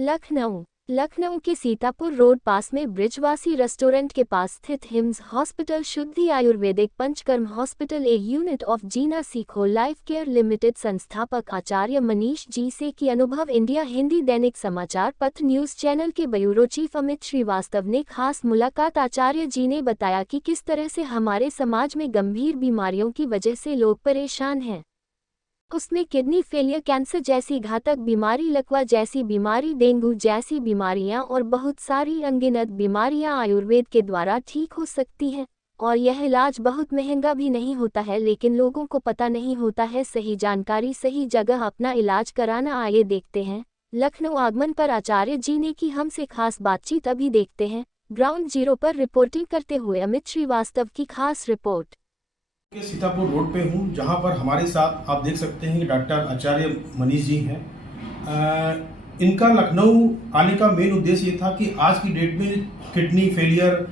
लखनऊ के सीतापुर रोड पास में ब्रिजवासी रेस्टोरेंट के पास स्थित HIMS hospital Shuddhi Ayurvedic Panchakarma hospital a unit of Jeena Sikho life care limited संस्थापक आचार्य मनीष जी से की अनुभव इंडिया हिंदी दैनिक समाचार पत्र न्यूज चैनल के ब्यूरो चीफ अमित श्रीवास्तव ने खास मुलाकात। आचार्य जी ने बताया कि किस तरह से हमारे समाज में गंभीर बीमारियों की वजह से लोग परेशान हैं। उसमें किडनी फेलियर, कैंसर जैसी घातक बीमारी, लकवा जैसी बीमारी, डेंगू जैसी बीमारियां और बहुत सारी अनगिनत बीमारियां आयुर्वेद के द्वारा ठीक हो सकती हैं और यह इलाज बहुत महंगा भी नहीं होता है, लेकिन लोगों को पता नहीं होता है। सही जानकारी सही जगह अपना इलाज कराना। आइए देखते हैं लखनऊ आगमन पर आचार्य जी ने की हमसे खास बातचीत। अभी देखते हैं ग्राउंड जीरो पर रिपोर्टिंग करते हुए अमित श्रीवास्तव की खास रिपोर्ट। के सीतापुर रोड पे हूँ, जहाँ पर हमारे साथ आप देख सकते हैं कि डॉक्टर आचार्य मनीष जी हैं। इनका लखनऊ आने का मेन उद्देश्य ये था कि आज की डेट में किडनी फेलियर,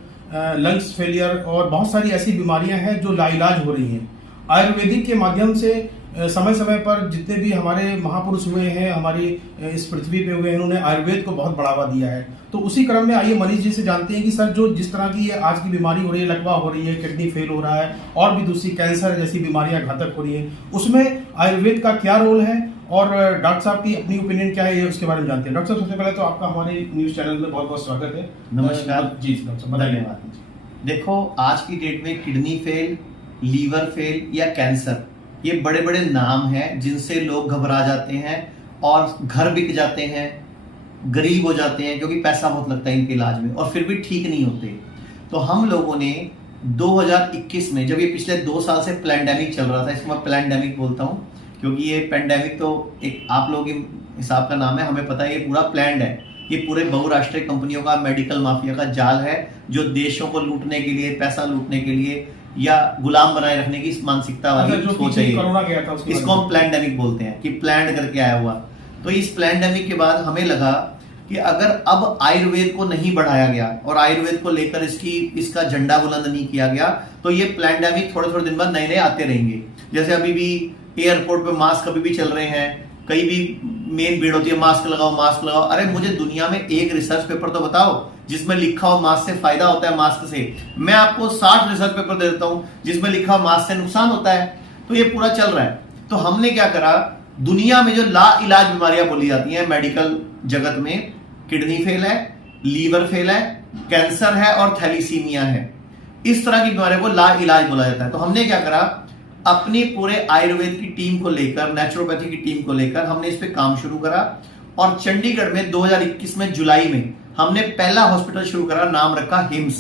लंग्स फेलियर और बहुत सारी ऐसी बीमारियां हैं जो लाइलाज हो रही हैं। आयुर्वेदिक के माध्यम से समय समय पर जितने भी हमारे महापुरुष हुए हैं, हमारी इस पृथ्वी पे हुए हैं, उन्होंने आयुर्वेद को बहुत बढ़ावा दिया है। तो उसी क्रम में आइए मनीष जी से जानते हैं कि सर जो जिस तरह की ये आज की बीमारी हो रही है, लकवा हो रही है, किडनी फेल हो रहा है और भी दूसरी कैंसर जैसी बीमारियां घातक हो रही है, उसमें आयुर्वेद का क्या रोल है और डॉक्टर साहब की अपनी ओपिनियन क्या है, ये उसके बारे में जानते हैं। डॉक्टर साहब, सबसे पहले तो आपका हमारे न्यूज चैनल में बहुत बहुत स्वागत है। नमस्कार जी डॉक्टर साहब, धन्यवाद। देखो, आज की डेट में किडनी फेल, लीवर फेल या कैंसर, ये बड़े बड़े नाम हैं जिनसे लोग घबरा जाते हैं और घर बिक जाते हैं, गरीब हो जाते हैं, क्योंकि पैसा बहुत लगता है इनके इलाज में और फिर भी ठीक नहीं होते। तो हम लोगों ने 2021 में, जब ये पिछले 2 साल से पैंडेमिक चल रहा था, इसको मैं पैंडेमिक बोलता हूँ क्योंकि ये पैंडेमिक तो एक आप लोगों के हिसाब का नाम है, हमें पता है ये पूरा प्लान्ड है। ये पूरे बहुराष्ट्रीय कंपनियों का, मेडिकल माफिया का जाल है जो देशों को लूटने के लिए, पैसा लूटने के लिए या गुलाम बनाए रखने की मानसिकता वाली सोच है। कोरोना गया था, इसको हम पैंडेमिक बोलते हैं कि प्लान करके आया हुआ। तो इस पैंडेमिक के बाद हमें लगा कि अगर अब आयुर्वेद को नहीं बढ़ाया गया और आयुर्वेद को लेकर इसका झंडा बुलंद नहीं किया गया, तो ये पैंडेमिक थोड़े थोड़े दिन बाद नए नए आते रहेंगे। जैसे अभी भी एयरपोर्ट पे मास्क अभी भी चल रहे हैं, कहीं भी मेन भीड़ होती है, मास्क लगाओ मास्क लगाओ। अरे मुझे दुनिया में एक रिसर्च पेपर तो बताओ जिसमें लिखा हो मास्क से फायदा होता है। मास्क से मैं आपको 60 रिसर्च पेपर दे देता हूं जिसमें लिखा हो मास्क से नुकसान होता है। तो ये पूरा चल रहा है। तो हमने क्या करा, दुनिया में जो ला इलाज बीमारियां बोली जाती हैं मेडिकल जगत में, किडनी फेल है, लीवर फेल है, कैंसर है और थैलीसीमिया है, इस तरह की बीमारियों को ला इलाज बोला जाता है। तो हमने क्या करा, अपनी पूरे आयुर्वेद की टीम को लेकर, नेचुरोपैथी की टीम को लेकर हमने इस पे काम शुरू करा और चंडीगढ़ में 2021 में जुलाई में हमने पहला हॉस्पिटल शुरू करा। नाम रखा hymns,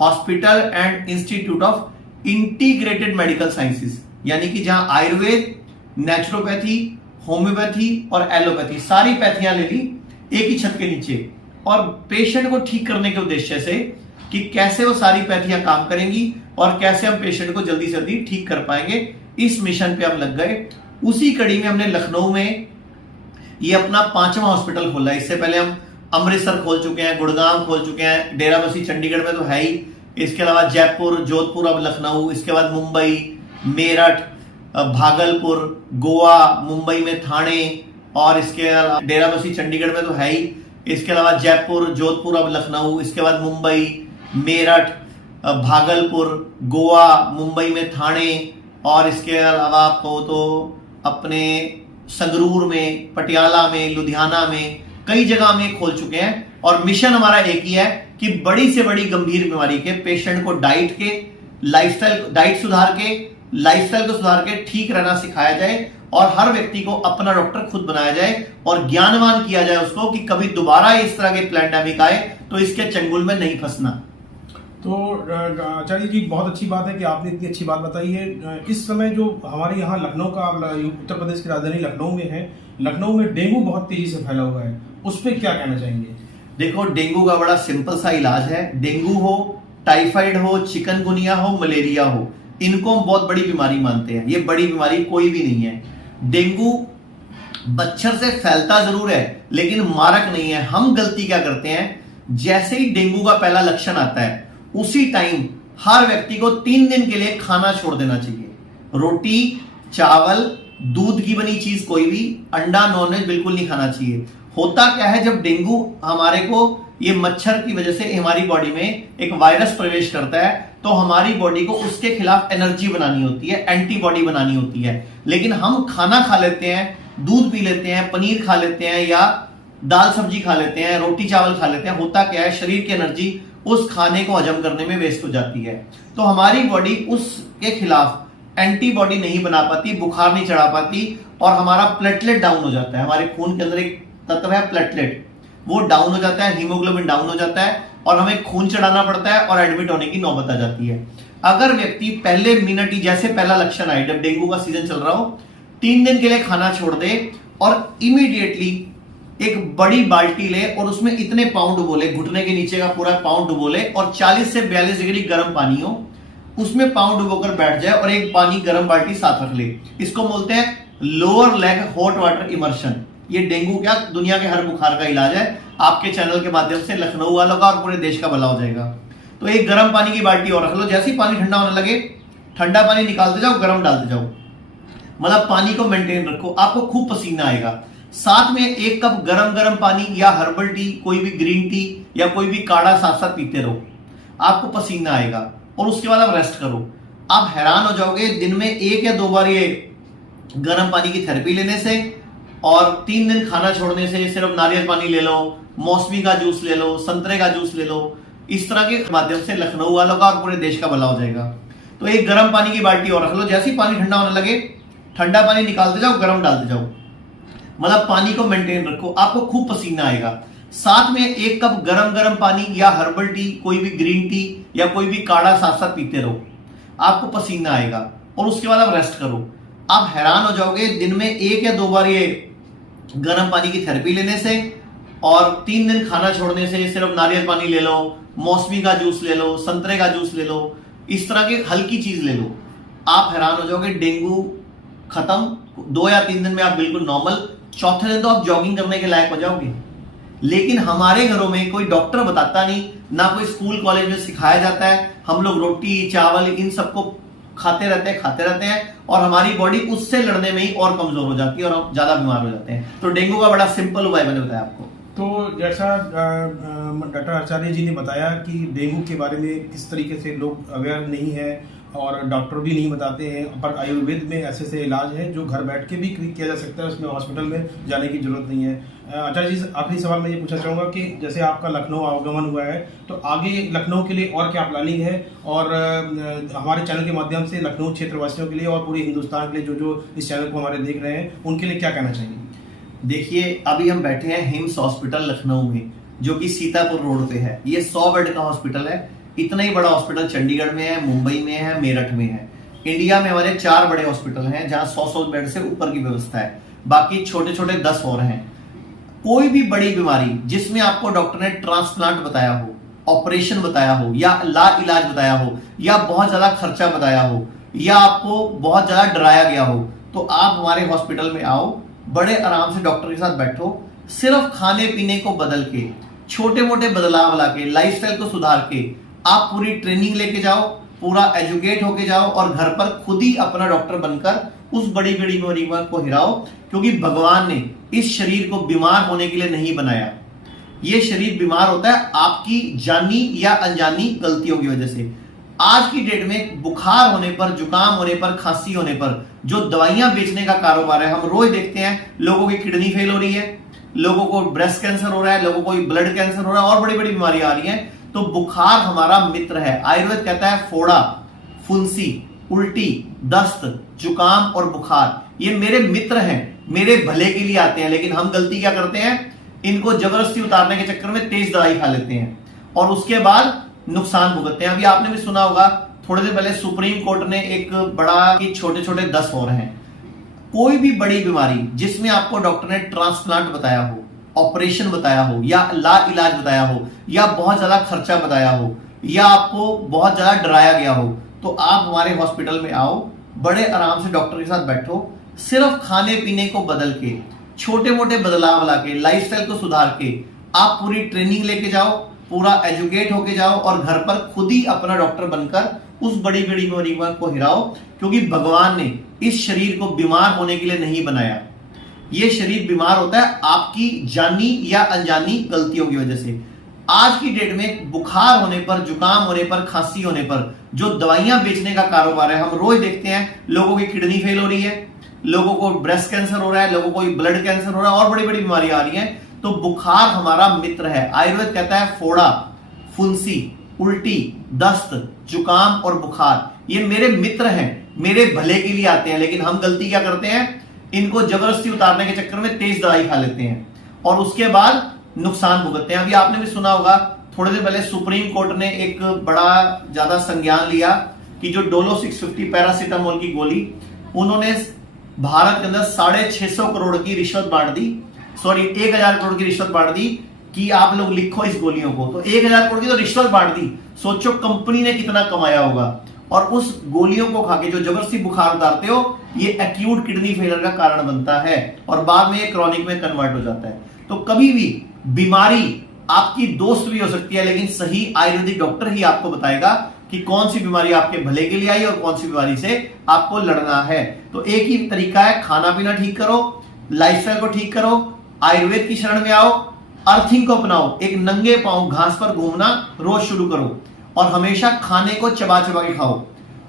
hospital and institute of integrated medical sciences, यानी कि जहां आयुर्वेद, नेचुरोपैथी, होम्योपैथी और एलोपैथी सारी पैथियां ले ली एक ही छत के नीचे, और पेशेंट को ठीक करने के उद्देश्य से कि कैसे वो सारी पैथियां काम करेंगी और कैसे हम पेशेंट को जल्दी से जल्दी ठीक कर पाएंगे। इस मिशन पे हम लग गए। उसी कड़ी में हमने लखनऊ में ये अपना 5वां हॉस्पिटल खोला। इससे पहले हम अमृतसर खोल चुके हैं, गुड़गांव खोल चुके हैं, डेराबस्सी चंडीगढ़ में तो है ही, इसके अलावा जयपुर, जोधपुर, अब लखनऊ, इसके बाद मुंबई, मेरठ, भागलपुर, गोवा, मुंबई में थाने, और इसके अलावा डेराबस्सी चंडीगढ़ में तो है ही, इसके अलावा जयपुर, जोधपुर, अब लखनऊ, इसके बाद मुंबई, मेरठ, भागलपुर, गोवा, मुंबई में थाने, और इसके अलावा आपको तो अपने संगरूर में, पटियाला में, लुधियाना में, कई जगह में खोल चुके हैं। और मिशन हमारा एक ही है कि बड़ी से बड़ी गंभीर बीमारी के पेशेंट को डाइट को सुधार के ठीक रहना सिखाया जाए और हर व्यक्ति को अपना डॉक्टर खुद बनाया जाए और ज्ञानवान किया जाए उसको कि कभी दोबारा इस तरह के पैंडेमिक आए तो इसके चंगुल में नहीं फंसना। तो आचार्य जी, बहुत अच्छी बात है कि आपने इतनी अच्छी बात बताई है। इस समय जो हमारे यहाँ लखनऊ का, उत्तर प्रदेश की राजधानी लखनऊ में है, लखनऊ में डेंगू बहुत तेजी से फैला हुआ है, उस पर क्या कहना चाहेंगे? देखो, डेंगू का बड़ा सिंपल सा इलाज है। डेंगू हो, टाइफाइड हो, चिकनगुनिया हो, मलेरिया हो, इनको हम बहुत बड़ी बीमारी मानते हैं। ये बड़ी बीमारी कोई भी नहीं है। डेंगू मच्छर से फैलता जरूर है लेकिन मारक नहीं है। हम गलती क्या करते हैं, जैसे ही डेंगू का पहला लक्षण आता है उसी टाइम हर व्यक्ति को 3 दिन के लिए खाना छोड़ देना चाहिए। रोटी, चावल, दूध की बनी चीज कोई भी, अंडा, नॉनवेज बिल्कुल नहीं खाना चाहिए। होता क्या है, जब डेंगू हमारे को ये मच्छर की वजह से हमारी बॉडी में एक वायरस प्रवेश करता है, तो हमारी बॉडी को उसके खिलाफ एनर्जी बनानी होती है, एंटीबॉडी बनानी होती है। लेकिन हम खाना खा लेते हैं, दूध पी लेते हैं, पनीर खा लेते हैं, या दाल सब्जी खा लेते हैं, रोटी चावल खा लेते हैं। होता क्या है, शरीर की एनर्जी उस खाने को हजम करने में वेस्ट हो जाती है, तो हमारी बॉडी उसके खिलाफ एंटीबॉडी नहीं बना पाती, बुखार नहीं चढ़ा पाती, और हमारा प्लेटलेट डाउन हो जाता है। हमारे खून के अंदर एक तत्व है प्लेटलेट, वो डाउन हो जाता है, हीमोग्लोबिन डाउन हो जाता है, और हमें खून चढ़ाना पड़ता है और एडमिट होने की नौबत आ जाती है। अगर व्यक्ति पहले मिनट ही, जैसे पहला लक्षण आए, जब डेंगू का सीजन चल रहा हो, 3 दिन के लिए खाना छोड़ दे और इमीडिएटली एक बड़ी बाल्टी ले और उसमें इतने पाउंड डुबोले, घुटने के नीचे का पूरा पाउंड डुबोले, और 40 से 42 डिग्री गर्म पानी हो, उसमें पाउंड डुबोकर बैठ जाए और एक पानी गर्म बाल्टी साथ रख ले। इसको बोलते हैं lower leg hot water immersion. ये डेंगू क्या, दुनिया के हर बुखार का इलाज है। आपके चैनल के माध्यम से लखनऊ वालों का और पूरे देश का भला हो जाएगा। तो एक गर्म पानी की बाल्टी और रख लो, जैसे ही पानी ठंडा होने लगे, ठंडा पानी निकालते जाओ, गर्म डालते जाओ, मतलब पानी को मेंटेन रखो। आपको खूब पसीना आएगा। साथ में 1 कप गरम पानी या हर्बल टी, कोई भी ग्रीन टी या कोई भी काढ़ा साथ साथ पीते रहो, आपको पसीना आएगा। और उसके बाद आप रेस्ट करो। आप हैरान हो जाओगे, दिन में 1 या 2 बार ये गर्म पानी की थेरेपी लेने से और 3 दिन खाना छोड़ने से, सिर्फ नारियल पानी ले लो, मौसमी का जूस ले लो, संतरे का जूस ले लो, इस तरह के माध्यम से लखनऊ वालों का और पूरे देश का भला हो जाएगा। तो एक गर्म पानी की बाल्टी और रख लो, जैसे ही पानी ठंडा होने लगे, ठंडा पानी निकालते जाओ, गर्म डालते जाओ, मतलब पानी को मेंटेन रखो। आपको खूब पसीना आएगा। साथ में 1 कप गरम पानी या हर्बल टी, कोई भी ग्रीन टी या कोई भी काढ़ा साथ साथ पीते रहो, आपको पसीना आएगा। और उसके बाद आप रेस्ट करो। आप हैरान हो जाओगे, दिन में 1 या 2 बार ये गर्म पानी की थेरेपी लेने से और 3 दिन खाना छोड़ने से, सिर्फ नारियल पानी ले लो, मौसमी का जूस ले लो, संतरे का जूस ले लो, इस तरह की हल्की चीज ले लो, आप हैरान हो जाओगे, डेंगू खत्म। 2 या 3 दिन में आप बिल्कुल नॉर्मल। चौथे दिन तो आप जॉगिंग करने के लायक हो जाओगे। लेकिन हमारे घरों में कोई डॉक्टर बताता नहीं, ना कोई स्कूल कॉलेज में सिखाया जाता है। हम लोग रोटी चावल इन सबको खाते रहते हैं और हमारी बॉडी उससे लड़ने में ही और कमजोर हो जाती है और हम ज्यादा बीमार हो जाते हैं। तो डेंगू का बड़ा सिंपल उपाय मैंने बताया आपको। तो जैसा डॉक्टर आचार्य जी ने बताया कि डेंगू के बारे में किस तरीके से लोग अवेयर नहीं है और डॉक्टर भी नहीं बताते हैं, पर आयुर्वेद में ऐसे इलाज हैं जो घर बैठ के भी किया जा सकता है, उसमें हॉस्पिटल में जाने की जरूरत नहीं है। आचार्य जी, आखिरी सवाल मैं ये पूछना चाहूँगा कि जैसे आपका लखनऊ आगमन हुआ है, तो आगे लखनऊ के लिए और क्या प्लानिंग है, और हमारे चैनल के माध्यम से लखनऊ क्षेत्रवासियों के लिए और पूरे हिंदुस्तान के लिए जो इस चैनल को हमारे देख रहे हैं, उनके लिए क्या कहना चाहिए? देखिए, अभी हम बैठे हैं हिम्स हॉस्पिटल लखनऊ में, जो कि सीतापुर रोड पे है। ये 100 बेड का हॉस्पिटल है। इतना ही बड़ा हॉस्पिटल चंडीगढ़ में है, मुंबई में है, मेरठ में है। इंडिया में हमारे 4 बड़े हॉस्पिटल हैं जहां 100 बेड से ऊपर की व्यवस्था है। बाकी छोटे छोटे 10 और हैं। कोई भी बड़ी बीमारी जिसमें आपको डॉक्टर ने ट्रांसप्लांट बताया हो, ऑपरेशन बताया हो, या ला इलाज बताया हो, या बहुत ज्यादा खर्चा बताया हो, या आपको बहुत ज्यादा डराया गया हो, तो आप हमारे हॉस्पिटल में आओ, बड़े आराम से डॉक्टर के साथ बैठो। सिर्फ खाने पीने को बदल के, छोटे मोटे बदलाव ला के, लाइफस्टाइल को सुधार के आप पूरी ट्रेनिंग लेके जाओ, पूरा एजुकेट होके जाओ और घर पर खुद ही अपना डॉक्टर बनकर उस बड़ी बड़ी बीमारी को हिराओ। क्योंकि भगवान ने इस शरीर को बीमार होने के लिए नहीं बनाया। ये शरीर बीमार होता है आपकी जानी या अनजानी गलतियों की वजह से। आज की डेट में बुखार होने पर, जुकाम होने पर, खांसी होने पर जो दवाइयां बेचने का कारोबार है, हम रोज देखते हैं लोगों की किडनी फेल हो रही है, लोगों को ब्रेस्ट कैंसर हो रहा है, लोगों को ब्लड कैंसर हो रहा है और बड़ी बड़ी बीमारियां आ रही हैं। तो बुखार हमारा मित्र है। आयुर्वेद कहता है फोड़ा, फुंसी, उल्टी, दस्त, जुकाम और बुखार ये मेरे मित्र हैं, मेरे भले के लिए आते हैं। लेकिन हम गलती क्या करते हैं, इनको जबरदस्ती उतारने के चक्कर में तेज दवाई खा लेते हैं और उसके बाद नुकसान भुगतते हैं। अभी आपने भी सुना होगा, थोड़े दिन पहले सुप्रीम कोर्ट ने एक बड़ा कि छोटे छोटे 10 और हैं। कोई भी बड़ी बीमारी जिसमें आपको डॉक्टर ने ट्रांसप्लांट बताया हो, ऑपरेशन बताया हो, या ला इलाज बताया हो, या बहुत ज्यादा खर्चा बताया हो, या आपको बहुत ज्यादा डराया गया हो, तो आप हमारे हॉस्पिटल में आओ, बड़े आराम से डॉक्टर के साथ बैठो। सिर्फ खाने पीने को बदल के, छोटे मोटे बदलाव ला के, लाइफस्टाइल को सुधार के आप पूरी ट्रेनिंग लेके जाओ, पूरा एजुकेट होके जाओ और घर पर खुद ही अपना डॉक्टर बनकर उस बड़ी बड़ी बीमारी को हिराओ। क्योंकि भगवान ने इस शरीर को बीमार होने के लिए नहीं बनाया। ये शरीर बीमार होता है आपकी जानी या अनजानी गलतियों की वजह से। आज की डेट में बुखार होने पर, जुकाम होने पर, खांसी होने पर जो दवाइयां बेचने का कारोबार है, हम रोज देखते हैं लोगों की किडनी फेल हो रही है, लोगों को ब्रेस्ट कैंसर हो रहा है, लोगों को ब्लड कैंसर हो रहा है और बड़ी बड़ी बीमारियां आ रही हैं। तो बुखार हमारा मित्र है। आयुर्वेद कहता है फोड़ा, फुंसी, उल्टी, दस्त, जुकाम और बुखार ये मेरे मित्र हैं, मेरे भले के लिए आते हैं। लेकिन हम गलती क्या करते हैं, इनको जबरदस्ती उतारने के चक्कर में तेज दवाई खा लेते हैं और उसके बाद नुकसान भुगतते हैं। अभी आपने भी सुना होगा, थोड़े दिन पहले सुप्रीम कोर्ट ने एक बड़ा ज्यादा संज्ञान लिया कि जो डोलो 650 पैरासीटामोल की गोली, उन्होंने भारत के अंदर 650 करोड़ की रिश्वत बांट दी, 1000 करोड़ की रिश्वत बांट दी कि आप लोग लिखो इस गोलियों को। तो 1000 करोड़ की तो रिश्वत बांट दी, सोचो कंपनी ने कितना कमाया होगा। और उस गोलियों को खा के जो जबरदस्ती बुखार उतारते हो, ये एक्यूट किडनी फेलियर का कारण बनता है और बाद में ये क्रॉनिक में कन्वर्ट हो जाता है। तो कभी भी बीमारी आपकी दोस्त भी हो सकती है, लेकिन सही आयुर्वेदिक डॉक्टर ही आपको बताएगा कि कौन सी बीमारी आपके भले के लिए आई और कौन सी बीमारी से आपको लड़ना है। तो एक ही तरीका है, खाना पीना ठीक करो, लाइफस्टाइल को ठीक करो, आयुर्वेद की शरण में आओ, अर्थिंग को अपनाओ, एक नंगे पांव घास पर घूमना रोज शुरू करो और हमेशा खाने को चबा चबा के खाओ।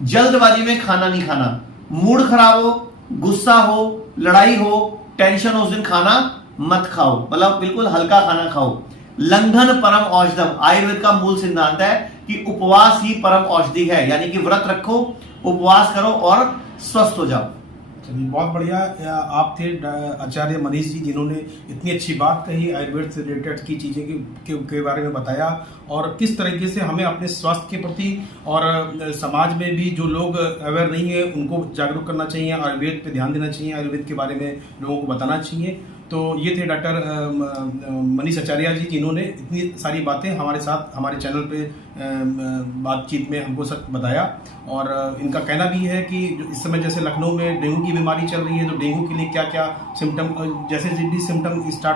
जल्दबाजी में खाना नहीं खाना, मूड खराब हो, गुस्सा हो, लड़ाई हो, टेंशन हो, उस दिन खाना मत खाओ, मतलब बिल्कुल हल्का खाना खाओ। लंघन परम औषधम, आयुर्वेद का मूल सिद्धांत है कि उपवास ही परम औषधि है, यानी कि व्रत रखो, उपवास करो और स्वस्थ हो जाओ। चलिए, बहुत बढ़िया। आप थे आचार्य मनीष जी, जिन्होंने इतनी अच्छी बात कही, आयुर्वेद से रिलेटेड की चीज़ें के बारे में बताया और किस तरीके से हमें अपने स्वास्थ्य के प्रति और समाज में भी जो लोग अवेयर नहीं है उनको जागरूक करना चाहिए, आयुर्वेद पे ध्यान देना चाहिए, आयुर्वेद के बारे में लोगों को बताना चाहिए। तो ये थे डॉक्टर मनीष आचार्य जी, जिन्होंने इतनी सारी बातें हमारे साथ हमारे चैनल पे बातचीत में हमको सब बताया। और इनका कहना भी है कि इस समय जैसे लखनऊ में डेंगू की बीमारी चल रही है, तो डेंगू के लिए क्या क्या सिम्टम, जैसे सिम्टम स्टार्ट